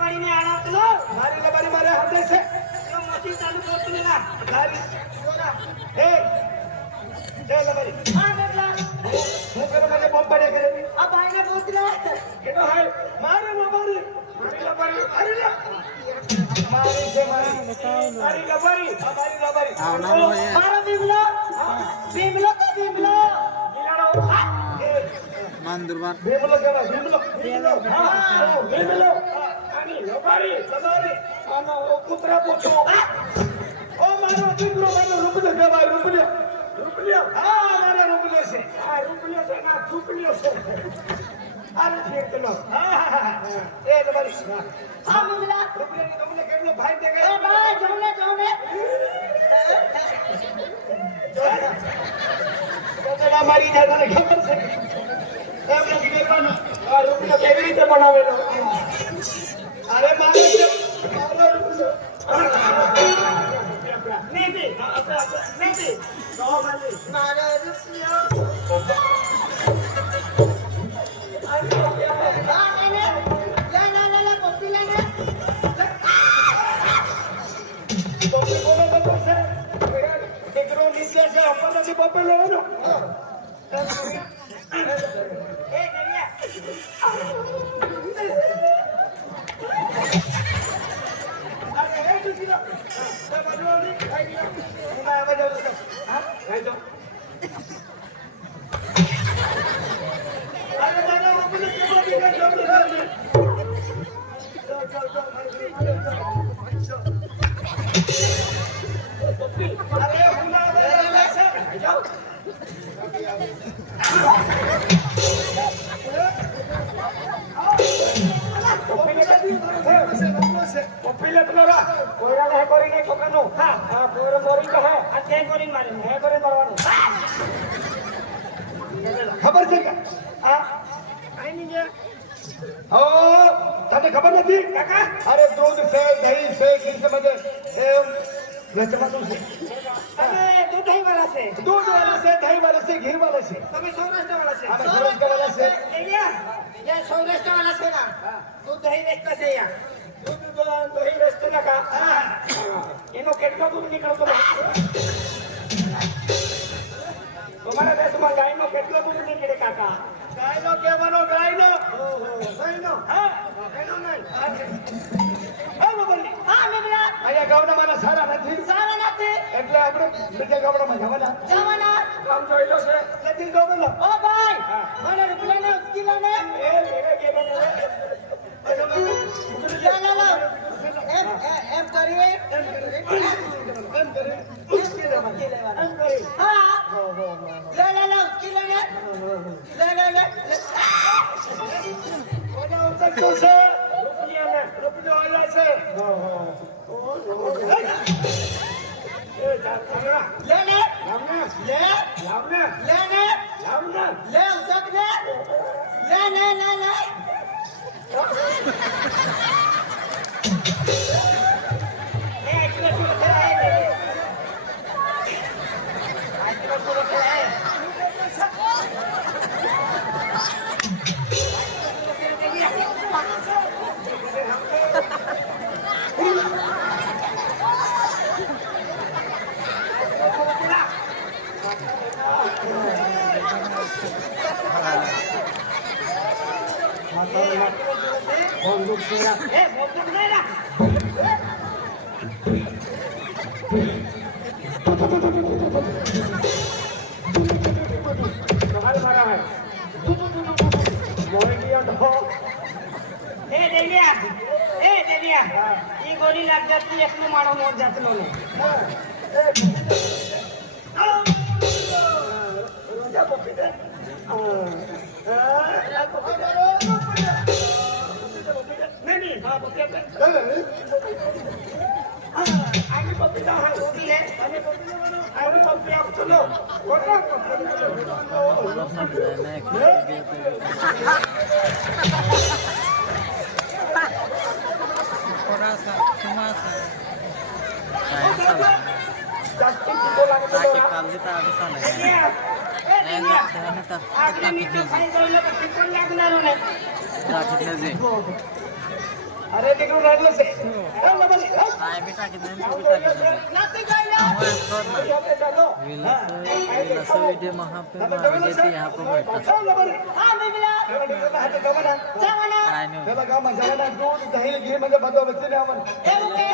પડીને આડાતલો મારી લબારી મારે હાથે છે તો મશીન ચાલુ કરતું ના મારી એ લબારી હા બેટલા હું કરે મને બોમ્બ પડે કરે આ ભાઈને પૂછ લે કેનો હાય મારે લબારી અરે લે મારી છે મારી લબારી અમારી લબારી મારો બીમલો બીમલો તો બીમલો માંદુરબાન બેમલો કેવા બેમલો હા બેમલો આની લબારી આનો કૂતરા પૂછો ઓ મારો દીકરો મારો રૂપલ્યો કેવા રૂપલ્યો હા મારો રૂપલ્યો છે આ રૂપલ્યો છે ના રૂપલ્યો છે આરે ફેરતલો હા એ લબારી હા બીમલા રૂપલ્યો તમને કેટલો ભાઈ દે એ ભાઈ જમને તો મારી જાતને ખબર છે એમ નથી કરવાનું આ રૂપલ્યો કેવી રીતે બનાવેલો અરે મારો રૂપલ્યો મેદી મેદી મારો રૂપિયો પપ્પી બોલો તો છે દીકરો નીચે છે આપણને પપ્પી લેવાનો એ નરિયા અરે એ દીકરો તે બાજુની ખાઈ ગયો હું આ બાજુ હા ખાઈ જાઓ અરે મારા રૂપલ્યો કેવો દીકરો જોડો અરે હું ના લેશે ખાઈ જાઓ પપ્પીલે તોરા કોઈરા ને કરીને છોકરાનો હા હા કોઈરો મોરી તો હે આ તે કરીને મારે હે કરે મારવાનું ખબર છે કે આ આઈ ની જે ઓ તને ખબર નથી કાકા અરે દૂધ છે દહીં છે ઘી છે બધે એમ વેચવાનું છે અરે તું દહીં વાળા છે દૂધ વાળા છે દહીં વાળા છે ઘી વાળા છે તમે સૌરાષ્ટ્ર વાળા છે અમે સૌરાષ્ટ્ર વાળા છે નરિયા ये सौराष्ट्र वाला से ना तू दही वेचता से या દૂધ દહીં વેચતો ના કા એનો કેટલો દૂધ નીકળતો તમારા દેશમાં ગાયનો કેટલો દૂધ નીકળે કાકા ગાયનો કેવાનો ગાયનો ગાયનો હા ગાયનો નહીં હા બોલી हाँ मिला અહીંયા ગામના મારા સારા નથી सारा नाते એટલે આપણે બીજા ગામડામાં જવાના जवाना કામ જોઈલો છે નથી જોવેલો ओ भाई मैंने रुपये ने उसकी लाने એ લેવે ગેલો ને ला ला एम करिए એમ કરે ઉસકી લેવાના એમ કરે हाँ ला उसकी लाने ले કોના ઉતર તો છે રૂપિયાને આયા છે એ ચાકરા ले લાવને ले લાવને ले લાવને ले उसक ले ले બંદૂક છોડા ए बोल नहीं ना તમારે મારા હે મોરે ગયા તો ए देविया ये गोली लग जाती है अपने मारो मोड़ जाते लो રોજા પપ્પી દે નહીં હા પપ્પી આની પપ્પી ના હા वो भी है આની પપ્પી લેવાનો આની પપ્પી આપતો લો કોના Kurasa, sumasa. જાસ્તી બોલા કે Sakit kali tak ada sana. देविया Enak, jangan tak आखिरी sakit मीटर lagi. फाइन करो ना कितना लगना रो ने Sakit lagi. અરે દીકરું નાનું છે એ લબરી આ બી ટાકી દે તું બી ટાકી દે નથી ગયો હું એમ કહું ના વિલસ વિડિયો માં હા पे मार देती यहां पे बैठा હા બિમલા જવાના કાઈ નહીં પેલા ગામમાં જવાના દૂધ દહીં ઘી મને બધો વચ્ચે આવવાનું એવું કે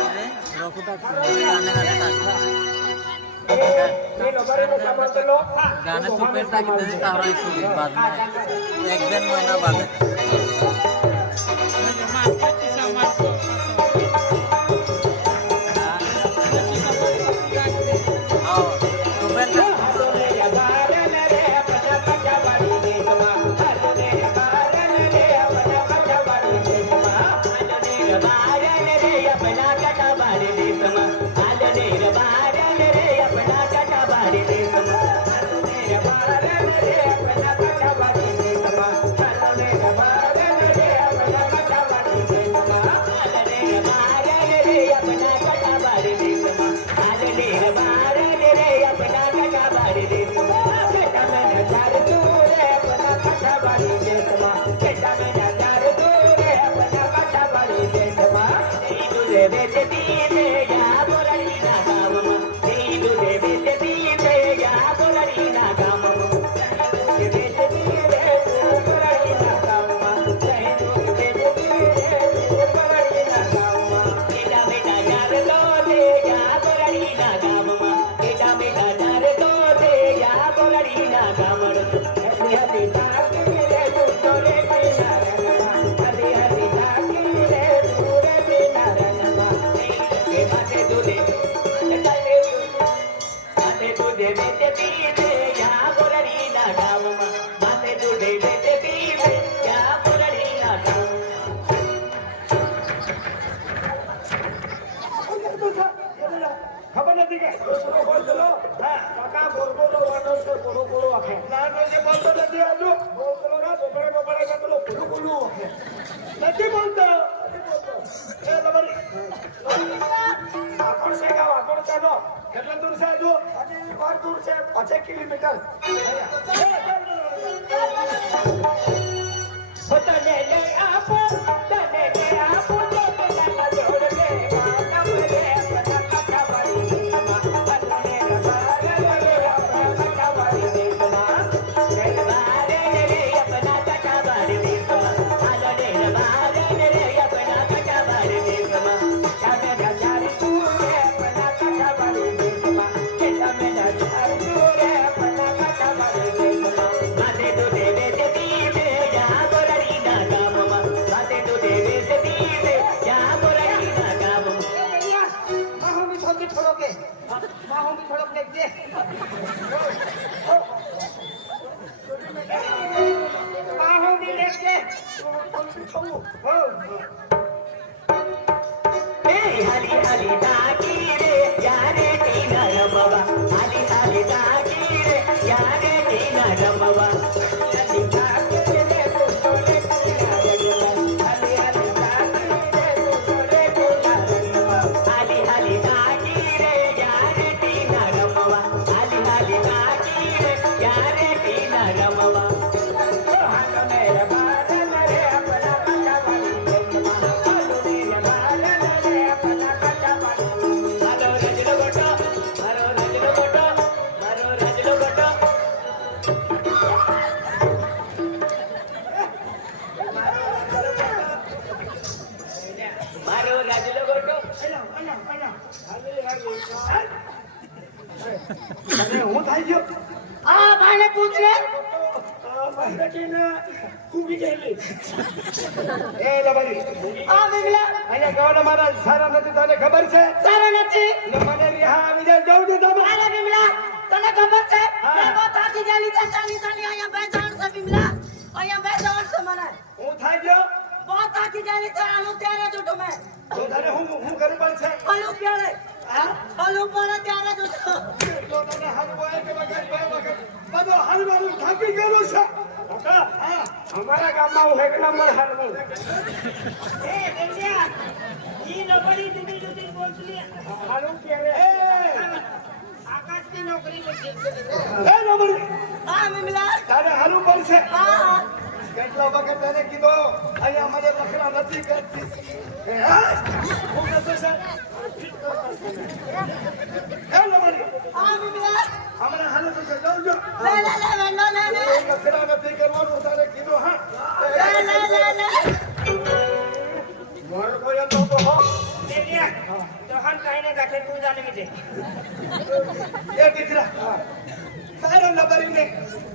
अरे रोकू टाकी गाने गाने टाकी એ લબરી નો સામાન તો લો गाने तू पे टाकी दे तारा इसको बाद में एक दिन महीना बाद आओ तू पे ખબર નથી કે બોલતો હા કાકા બોલબોલો વાનો છે કોડો કોડો આખે નાનો જે બોલતો નથી આજુ બોલતો ના બપડે બપડે કાતલો કોડો કોડો આખે નથી બોલતો એ લબરી આપણ સે ગાવ આપણ ચાલો કેટલા દૂર છે આજુ હજી વાર દૂર છે 5 કિલોમીટર તને લે આપો તને લે આપો તો પેલા જોડ લે હું થઈ ગયો આ ભાઈને પૂછ લે બેટીને કૂબી ગયેલી એ લબરી આ બિમલા અહીંયા ગાવડા મારા સારા નથી તને ખબર છે સારા નથી ને મને રિહા આવી જાય જવું દે તમે અરે બિમલા તને ખબર છે મેં બહુ થાકી ગયેલી છે ચાલી અહીંયા બે જણ છે બિમલા અહીંયા બે જણ છે મને હું થઈ ગયો બહુ થાકી ગયેલી છે આનું ત્યારે જ ઉઠું મેં તો તને હું કરવું પડશે ઓલું પ્યારે ઓલું પર ત્યારે જ ઉઠું તો તને હલવો એક વખત બે વખત બધો હલવાનું થાકી ગયેલું છે કાકા હા અમારા ગામમાં હું એક નંબર હલવું એ બિમલા ઈ નબળી દીદી દીદી બોલતી હાલું કેવે આકાશની નોકરી નથી એ નંબર હા બિમલા તારે હાલું પડશે હા કેટલા વખત એને કીધું અહીંયા મને લખડા નથી કરતી હું કહેતો છે હેલો મારી હમણાં હાલે તો જાઉં લખડા નથી કરવાનું તારે કીધું હા મારો કોઈ તો હો તોહન કાઈને ગાઠે તું જાને મીજે એ દીકરા તારો નંબર ને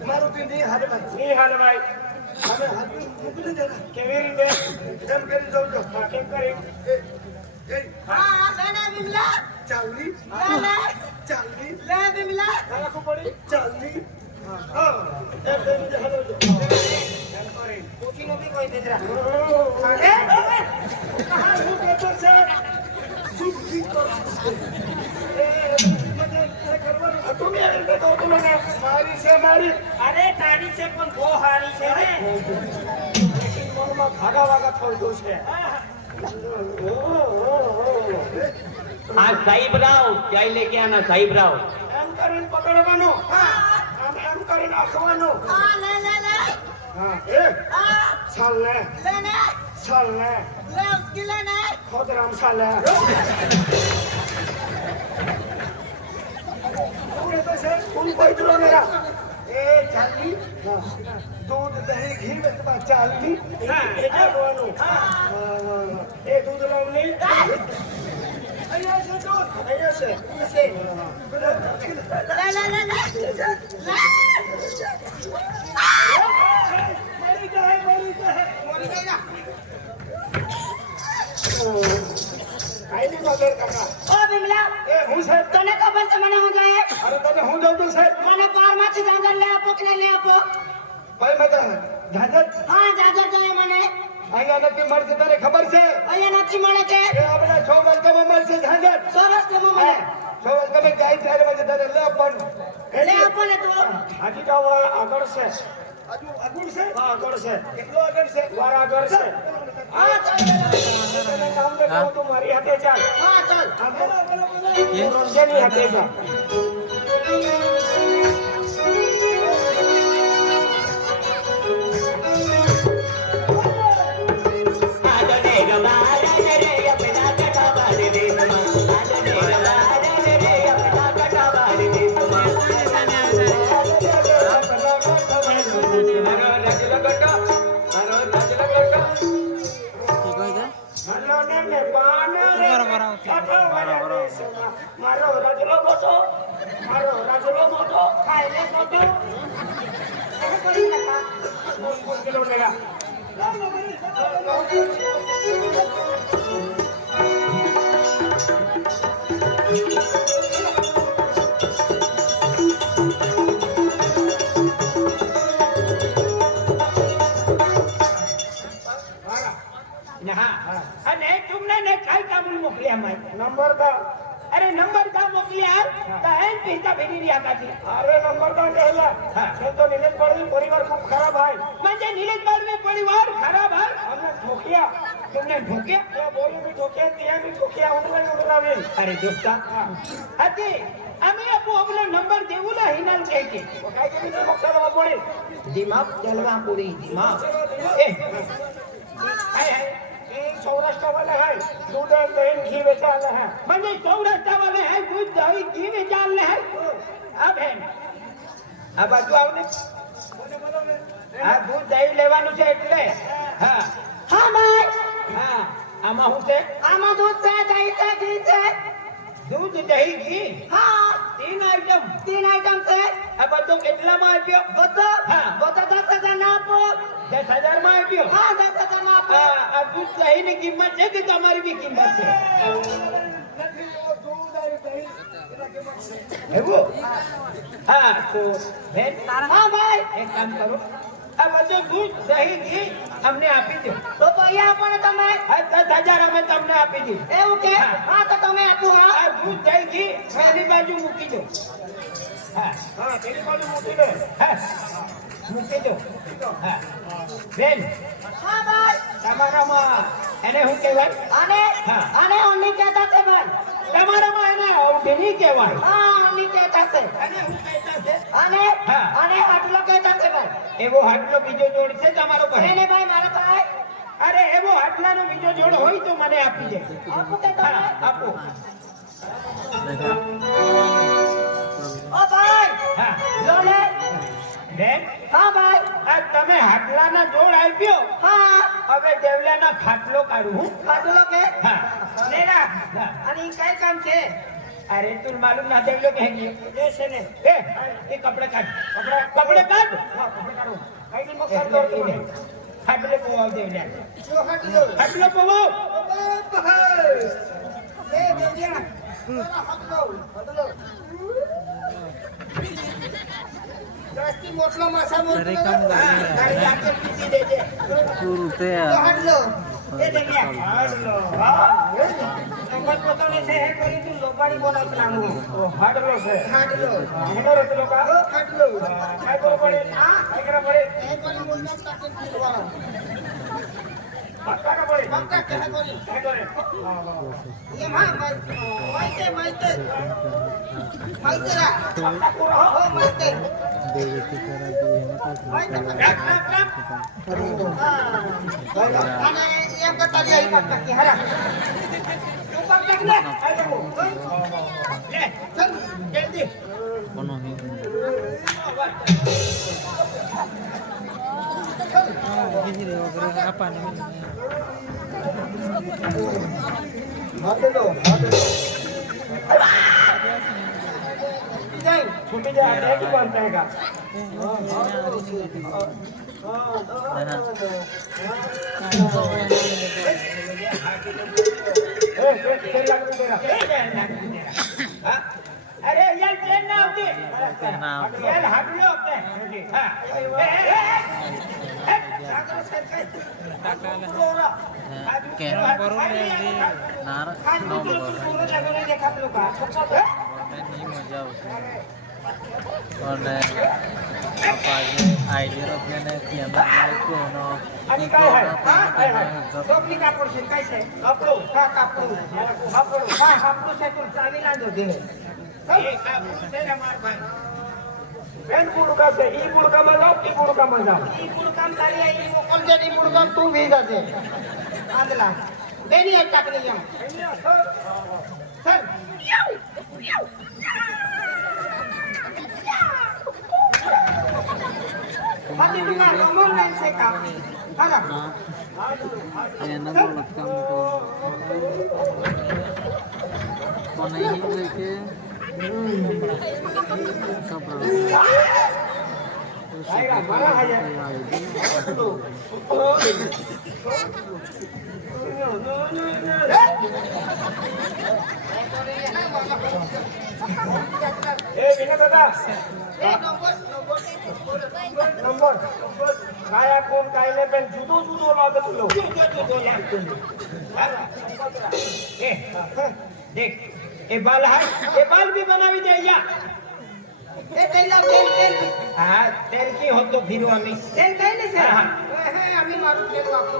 મારું તી ની હાલમાં ની હાલ ભાઈ અમે હાથ મૂકી જરા કેવી રીતે એમ કરી દઉં છો કેમ કરી એ હા બેના બિમલા ચાલની લે ચાલની લે બિમલા કાકો પડી ચાલની હા એમ કરી હાલો જો પૂછી નો બી કોઈ દેજરા કહાં હું કહેતો છે સુખી તો એ મને કરવાનું હતું ને એટલે તો તું મને મારી છે મારી અરે તારી છે પણ બહુ હારી છે ને મનમાં ભાગા વાગા થઈ ગયું છે हाँ साहिब राव चाय लेके आना साहिब राव એમ કરીને પકડવાનું આમ એમ કરીને આખવાનું હા લે હા એ હા ચાલ ને બેને ચાલ ને લે ઉસકી લેને ખોદરામ ચાલ ને પૂરે તો છે તું કોઈ દૂર મેરા એ ચાલની દૂધ દહીં ઘી में તમાર ચાલની હા એટલે બોવાનું એ દૂધ લાવની અહીંયા છે દૂધ અહીંયા છે મરી જાય મોરી ગયેલા આઈની મગર કાકા ઓ બિમલા એ હું છે તને ખબર છે મને હું જાય અરે તને હું જાઉં તો સાહેબ મને પારમાંથી જાજર લે આપો કે લે આપો ભાઈ મજા જાજર હા જાજર જોઈએ મને અહીંયા નથી મળશે તને ખબર છે અહીંયા નથી મળે કે એ આપણે 6 વાગ્યામાં મળશે જાજર સરસ કે મને 6 વાગ્યામાં જાય ત્યારે પછી તારે લે આપવાનું લે આપો ને તું હાજી તો આગળ છે હજુ આગળ છે હા આગળ છે કેટલો આગળ છે વાર આગળ છે હા ચાલ તને કામ દે કહું તું મારી હાથે ચાલ હા ચાલ રોંજેની હાથે ચાલ મારો રાજલો મોટો ખાઈને મોટો કરી નાખા કિલો લેગા અને तुमने ने काय काम मोकलिया माय नंबर का अरे नंबर का मोकलिया का एन पिता भेरी रिया काची अरे नंबर का कहला ये तो नीलेश बड़ी परिवार खूब खराब है म्हणजे नीलेश बार में परिवार खराब है हमने ठोकिया तुमने ढोके ये बोली भी ठोकिया तिया भी ठोकिया उड़ावे अरे दोस्ता अति आम्ही आपो आपला नंबर देऊला हिनाल काय के काय के भी ठोकसा पड़ी दिमाग चलवा पूरी दिमाग ए हाय हाय सौराष्ट्र वाले हैं दूध और दही घी बेचा वाले हैं म्हणजे सौराष्ट्र वाले हैं दूध दही घी में डालने हैं अब है अब बाजू આવને આ દૂધ દહીં લેવાનું છે એટલે હા હા ભાઈ હા આમાં હું છે આમાં દૂધ છે દહીં છે ઘી છે દૂધ દહીં ઘી હા तीन आइटम 3 આઈટમ છે આ બધો કેટલામાં આપ્યો બધો હા બધો 10,000 ના આપો 10,000 માં આપ્યો હા 10,000 ના આપો આ દૂધ દહીંની કિંમત છે કે તમારી બી કિંમત છે એવું હા તો બેન હા ભાઈ એક કામ કરો આ બધું દૂધ દહીં ઘી અમને આપી દો તો અહીંયા આપો ને તમે આ 10,000 અમે તમને આપી દઈએ એવું કે હા તો તમે આપો હા આ દૂધ દહીં ઘી મારી બાજુ મૂકી દો હા हाँ तेरी बाजू मोटी दे હા મૂકી દો હા બેન હા ભાઈ તમારામાં એને શું કહેવાય આને હા. આને ઓની કહેતા છે ભાઈ તમારામાં એને ઔઢણી કહેવાય હા ઓની કહેતા છે અને શું કહેતા છે અને હા. અને આટલો કહેતા છે ભાઈ એવો હાટલો બીજો જોડ છે તમારો પાસે? એને ભાઈ મારા પાસે અરે એવો હાટલાનો બીજો જોડ હોય તો મને આપી દે. આપું કે હા, તમે આપો. ઓ ભાઈ હા. લો ને બેન, હા ભાઈ આ તમે હાટલાના જોડ આપ્યો, હા હવે દેવલાના ખાટલો કાઢું હું. આટલો કે હા. લેના હા. અને ઈ કઈ કામ છે अरे तुम मालूम ना देवलो के हैं એ છે ને ये कपड़े काट, कपड़े काट. કઈ દી મકર દોડ તો हाटले पोवाव देवल्या, જો હાટલો हाटलो पोवाव. એ દેવ્યા હાટલો હાટલો રસ્તી મોટલો માસા મોટલો તારી જાતે પીતી દેજે. હાટલો એ દેવ્યા हाटलो, हाँ. નંબર પોતાને છે હે કરી તું લોબાડી બોલાવવાનું ओ, हाटलो से. હાટલો हेलो रतलो का. હાટલો काय करू पडे? काय करा पडे? એ કરી મોટલો તાકે દીવા पक्का का पडे? પક્કા કહે કરી काय करे? એ માં માઈતે માઈતે માઈતેરા ઓ માઈતે માઈતે काट, काट, काट. અને એમ કરતા જાય પક્કા કે હરા તું પક્કા કે काय करू? ले, ચલ जल्दी. हाटलो, हाटलो. જાય छुट्टी जा, है कि बनता है का? तेल लागू तेरा. हाँ? अरे यार ट्रेन ना होती. यार हाटलो होते. हाँ. પૂરો જગો ને દેખાતું કા મજા આવશે અને આઈડિયા આપને કેમેરા કોનો आणि काय आहे? हाँ? काय आहे? ટોપલી કાપડ છે કઈ છે कपड़ो. હા કાપડ કાપડ હા કાપડ છે તું ચાવી ના દો દે ये कापड़ तेरा मार भाई. बेन गुड़का से ई गुड़का में जाओ, ई गुड़का में जाओ. ઈ પૂરું કામ તારી ઈ મોકલ દે ઈ પૂરું કામ તું ભેગા દે આંદલા બેની અટક નહીં એમ સર માટી બિમાર કમર નહીં છે કામ હાલા એના બોલત કામ તો કોને હી લેકે કપડા आएगा बड़ा है ये. ए विनय दादा, એ નંબર नंबर काया कोण काय नाही पण जुदो जुदो लागत लो. ए देख, ए बाल है, ए बाल भी बनावी दे या. એ કઈલા તેલ તેલ હા તેલ કી હોતો ફીરો અમે. તેલ કઈ ને છે હા. હે અમે મારું તેલ વાપરો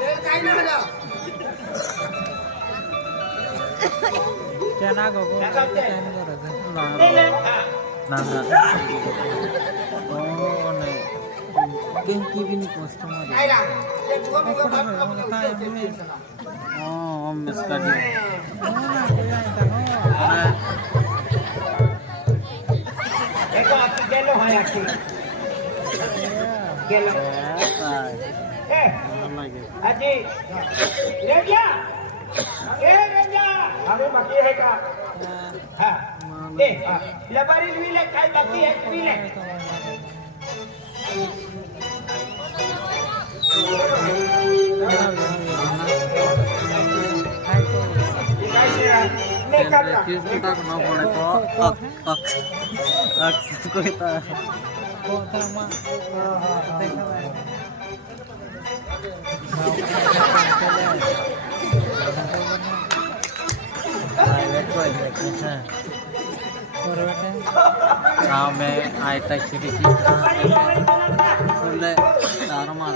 તેલ કઈ ના હલા કેના ગોગો હા. ના ઓને કેમ કીવીની કસ્ટમર આયરા એ ગોબી ગોબા ગોબી મિસ કરી देखो आप गेलो है आखी. गेलो. ए अजी रेजा. ए रेजा. अभी बाकी है का? हाँ. ए लबारी ले काय बाकी है पी ले. tak no boleh kok koy ta हाँ मैं आई तक सिटी फुल तार मार